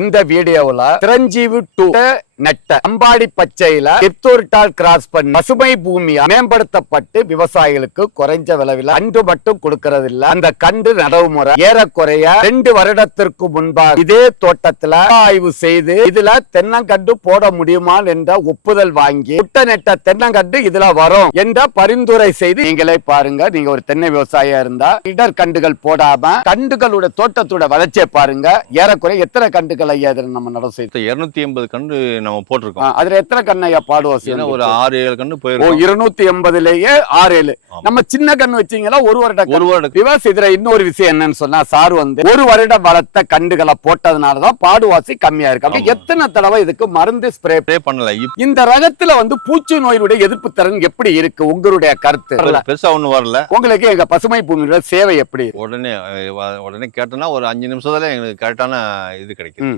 இந்த வீடியோவுல சிரஞ்சீவி 2 நெட்ட அம்பாடி பச்சையில எத்தோரிட்டால் கிராஸ் பண்ணி பசுமை பூமியா மேம்படுத்தப்பட்டு விவசாயிகளுக்கு குறைஞ்ச விலையில கண்டு மட்டும் கொடுக்கறது இல்ல. அந்த கண்டு நடவு முறை ஏறக்குறைய 2 வருடத்திற்கு முன்பாக இதே தோட்டத்துல ஆய்வு செய்து இதுல தென்னங்கண்டு போட முடியுமா என்ற ஒப்புதல் வாங்கி முட்டை நெட்ட தென்னங்கண்டு இதுல வரும் என்ற பரிந்துரை செய்து நீங்களே பாருங்க. நீங்க ஒரு தென்னை விவசாயியா இருந்தா இடர் கண்டுகள் போடாம கண்டுகளோட தோட்டத்தோட வளர்ச்சியை பாருங்க. ஏறக்குறைய எத்தனை கண்டுகள் ஐயா நம்ம நடவு செய்து 280 கண்டு நம்ம போட்டிருக்கோம். அதுல எத்தனை கண்ணு ஐயா பாடுவாசி? ஒரு 6-7 கண்டு போயிருக்கோம். 280லயே 6-7 நம்ம சின்ன கண்ணு வச்சீங்களா? ஒரு வருட விவாசி. இதுல இன்னொரு விஷயம் என்னன்னு சொன்னா சார் ஒரு வருடம் வளர்த்த கண்டுகளை போட்டதுனாலதான் பாடுவாசி கம்மியா இருக்கு. எத்தனை தடவை இதுக்கு மருந்து ஸ்ப்ரே பண்ணல. இந்த ரகத்துல பூச்சி நோயினுடைய எதிர்ப்பு திறன் எப்படி இருக்கு உங்களுடைய கருத்து? பெருசா ஒண்ணு வரல. உங்களுக்கு எங்க பசுமை பூமியோட சேவை எப்படி? உடனே கேட்டோம்னா ஒரு 5 நிமிஷத்துல எங்களுக்கு கரெக்டான இது கிடைக்கும்.